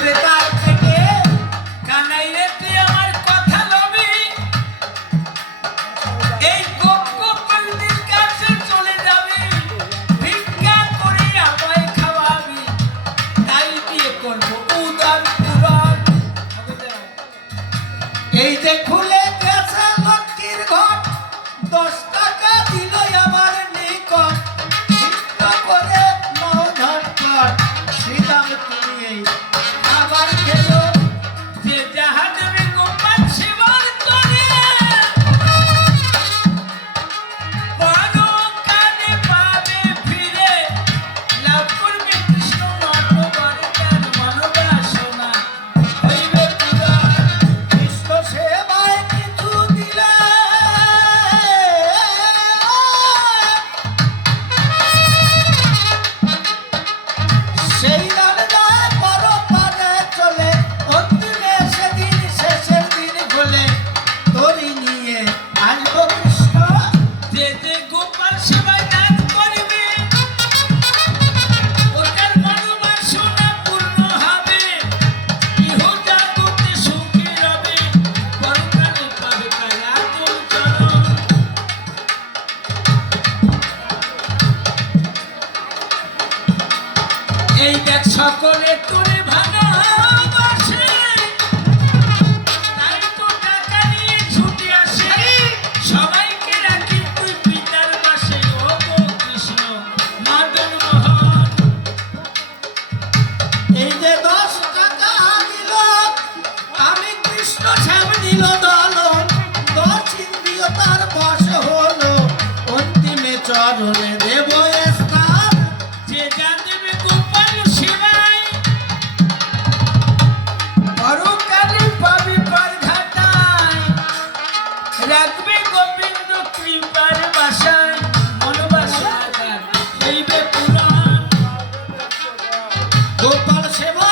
くれた সকলে তোরে ভালোবাসে, তাই তো টাকা নিয়ে ছুটে আসে। সবাইকে রাখি ও কৃষ্ণ মাদন মোহন। এই যে দশ